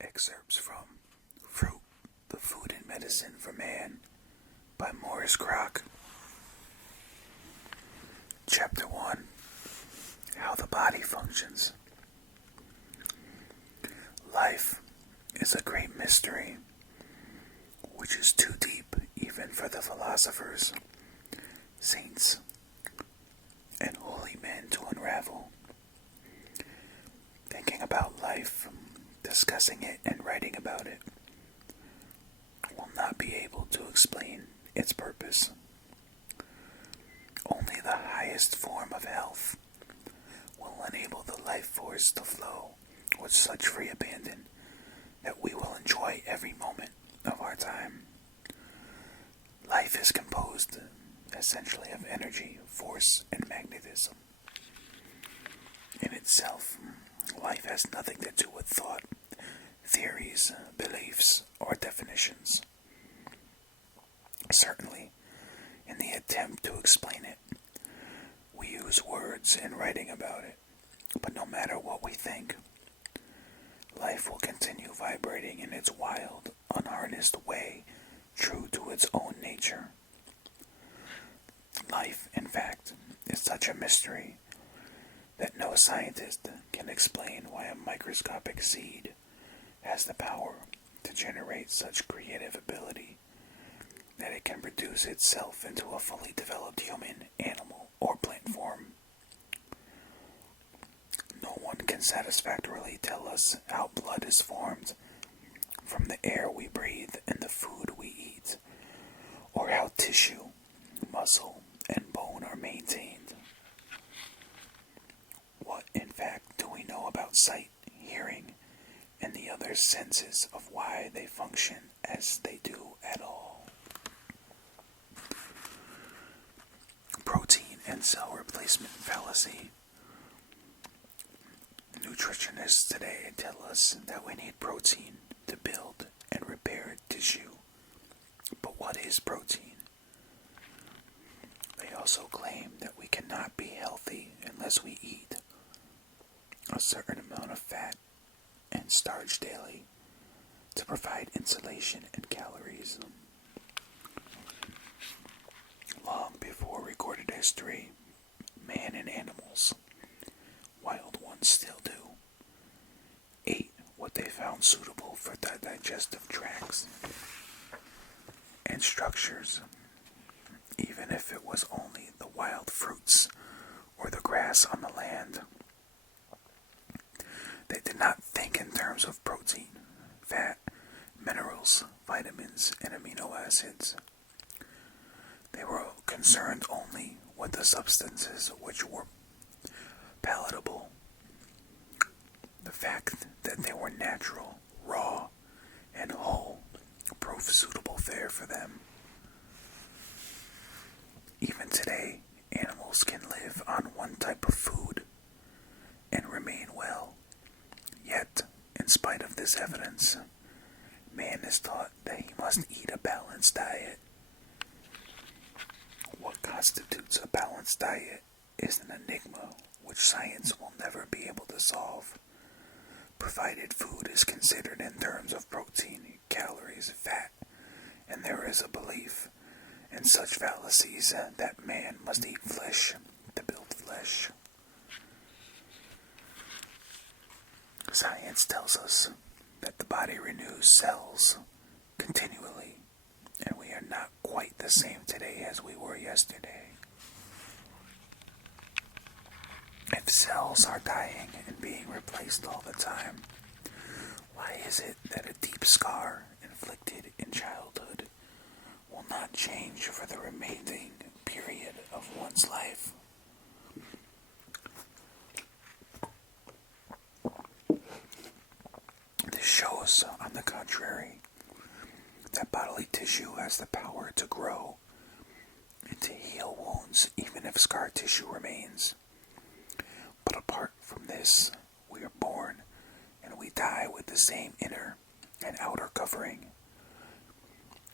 Excerpts from Fruit, the Food and Medicine for Man by Morris Crock. Chapter 1. How the Body Functions. Life is a great mystery, which is too deep even for the philosophers, saints, and holy men to unravel. Thinking about life, discussing it, and writing about it will not be able to explain its purpose. Only the highest form of health will enable the life force to flow with such free abandon that we will enjoy every moment of our time. Life is composed essentially of energy, force, and magnetism. In itself, life has nothing to do with thought, theories, beliefs, or definitions. Certainly, in the attempt to explain it, we use words in writing about it, but no matter what we think, life will continue vibrating in its wild, unharnessed way, true to its own nature. Life, in fact, is such a mystery that no scientist can explain why a microscopic seed has the power to generate such creative ability that it can produce itself into a fully developed human, animal, or plant form. No one can satisfactorily tell us how blood is formed from the air we breathe and the food we eat, or how tissue, muscle, and bone are maintained. What, in fact, do we know about sight, hearing, and the other senses of why they function as they do at all? Protein and cell replacement fallacy. Nutritionists today tell us that we need protein to build and repair tissue. But what is protein? They also claim that we cannot be healthy unless we eat a certain amount of fat and starch daily to provide insulation and calories. Long before recorded history, man and animals, wild ones still do, ate what they found suitable for the digestive tracts and structures, even if it was only the wild fruits or the grass on the land. They did not think in terms of protein, fat, minerals, vitamins, and amino acids. They were concerned only with the substances which were palatable. The fact that they were natural, raw, and whole proved suitable fare for them. Even today, animals can live on one type of food and remain well. Yet, in spite of this evidence, man is taught that he must eat a balanced diet. What constitutes a balanced diet is an enigma which science will never be able to solve, provided food is considered in terms of protein, calories, fat, and there is a belief in such fallacies that man must eat flesh to build flesh. Science tells us that the body renews cells continually, and we are not quite the same today as we were yesterday. If cells are dying and being replaced all the time, why is it that a deep scar inflicted in childhood will not change for the remaining period of one's life? This shows, on the contrary, that bodily tissue has the power to grow and to heal wounds even if scar tissue remains. But apart from this, we are born and we die with the same inner and outer covering.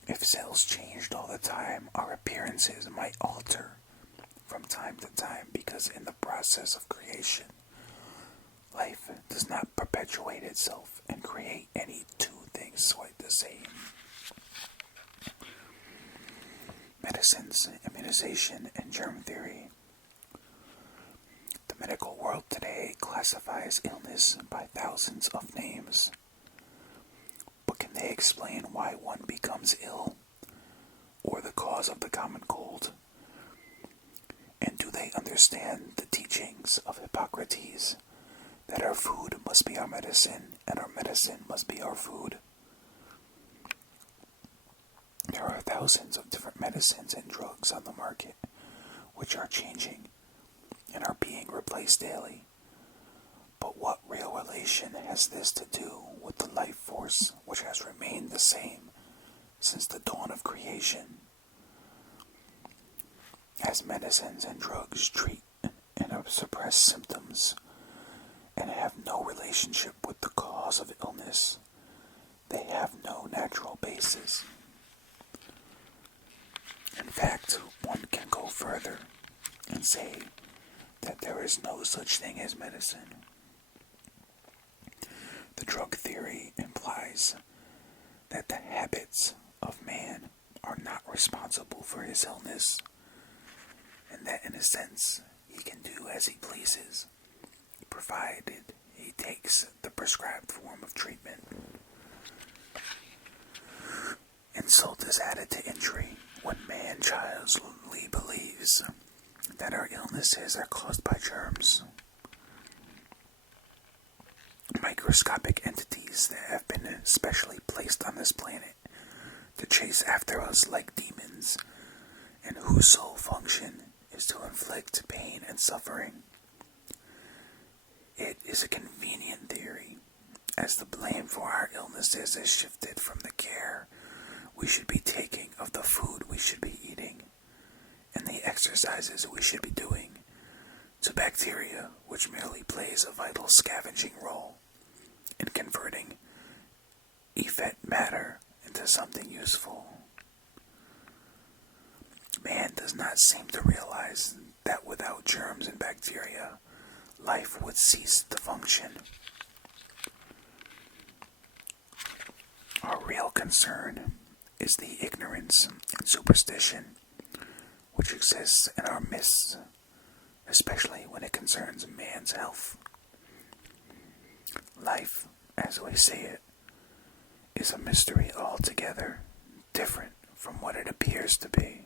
If cells changed all the time, our appearances might alter from time to time because in the process of creation, life does not perpetuate itself and create any two things quite the same. Medicines, immunization, and germ theory. The medical world today classifies illness by thousands of names. But can they explain why one becomes ill, or the cause of the common cold? And do they understand the teachings of Hippocrates, that our food must be our medicine, and our medicine must be our food? There are thousands of different medicines and drugs on the market, which are changing and are being replaced daily. But what real relation has this to do with the life force which has remained the same since the dawn of creation? As medicines and drugs treat and suppress symptoms and have no relationship with the cause of illness, they have no natural basis. In fact, one can go further and say that there is no such thing as medicine. The drug theory implies that the habits of man are not responsible for his illness, and that in a sense he can do as he pleases, provided he takes the prescribed form of treatment. Insult is added to injury when man childishly believes that our illnesses are caused by germs. Microscopic entities that have been specially placed on this planet to chase after us like demons, and whose sole function is to inflict pain and suffering. It is a convenient theory, as the blame for our illnesses is shifted from the care we should be taking of the food we should be eating and the exercises we should be doing to bacteria, which merely plays a vital scavenging role in converting effete matter into something useful. Man does not seem to realize that without germs and bacteria, life would cease to function. Our real concern is the ignorance and superstition which exists in our midst, especially when it concerns man's health. Life, as we see it, is a mystery altogether different from what it appears to be.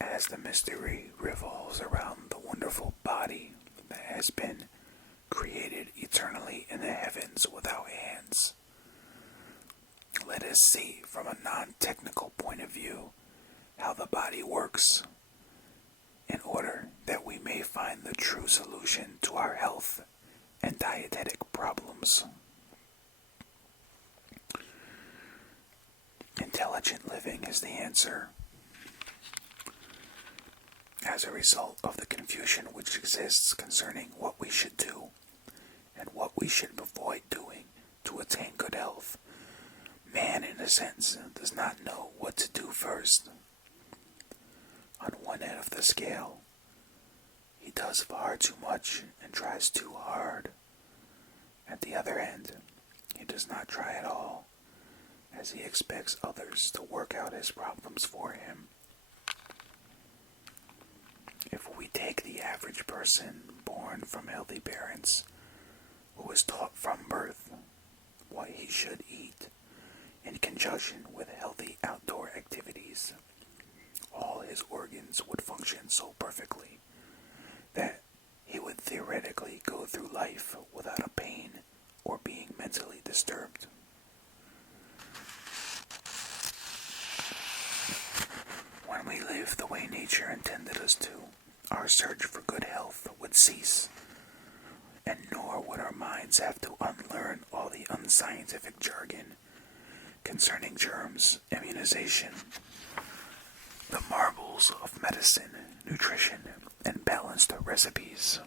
As the mystery revolves around the wonderful body that has been created eternally in the heavens without hands, let us see from a non-technical point of view how the body works, in order that we may find the true solution to our health and dietetic problems. Intelligent living is the answer. As a result of the confusion which exists concerning what we should do and what we should avoid doing to attain good health, man, in a sense, does not know what to do first. On one end of the scale, he does far too much and tries too hard. At the other end, he does not try at all, as he expects others to work out his problems for him. If we take the average person born from healthy parents, who is taught from birth what he should eat, in conjunction with healthy outdoor activities, all his organs would function so perfectly that he would theoretically go through life without a pain or being mentally disturbed. When we live the way nature intended us to, our search for good health would cease, and nor would our minds have to unlearn all the unscientific jargon concerning germs, immunization, the marvels of medicine, nutrition, and balanced recipes.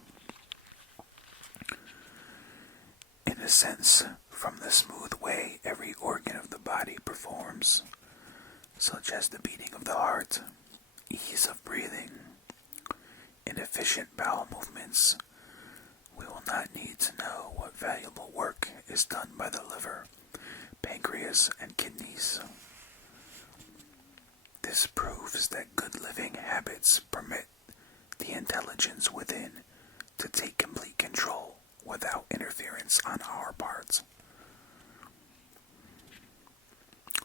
In a sense, from the smooth way every organ of the body performs, such as the beating of the heart, ease of breathing, and efficient bowel movements, we will not need to know what valuable work is done by the liver, pancreas, and kidneys. This proves that good living habits permit the intelligence within to take complete control without interference on our parts.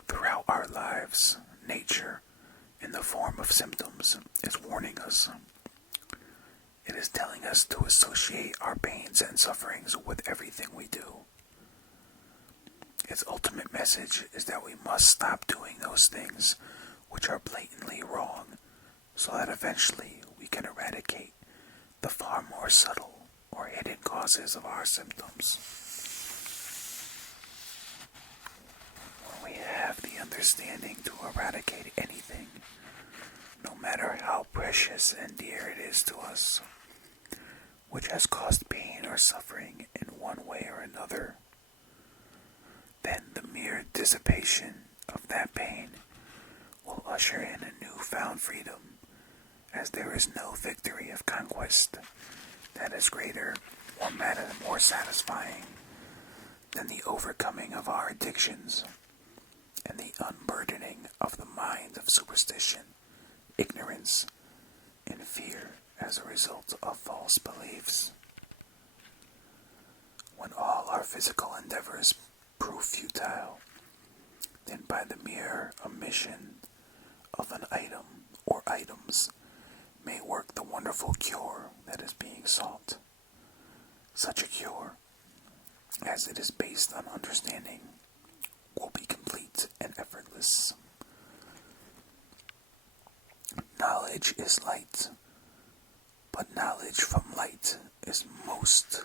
Throughout our lives, nature, in the form of symptoms, is warning us. It is telling us to associate our pains and sufferings with everything we do. Its ultimate message is that we must stop doing those things which are blatantly wrong, so that eventually we can eradicate the far more subtle or hidden causes of our symptoms. When we have the understanding to eradicate anything, no matter how precious and dear it is to us, which has caused pain or suffering in one way or another, then the mere dissipation of that pain will usher in a newfound freedom, as there is no victory of conquest that is greater or more satisfying than the overcoming of our addictions and the unburdening of the mind of superstition, ignorance, and fear as a result of false beliefs. When all our physical endeavors prove futile, then by the mere omission of an item or items may work the wonderful cure that is being sought. Such a cure, as it is based on understanding, will be complete and effortless. Knowledge is light, but knowledge from light is most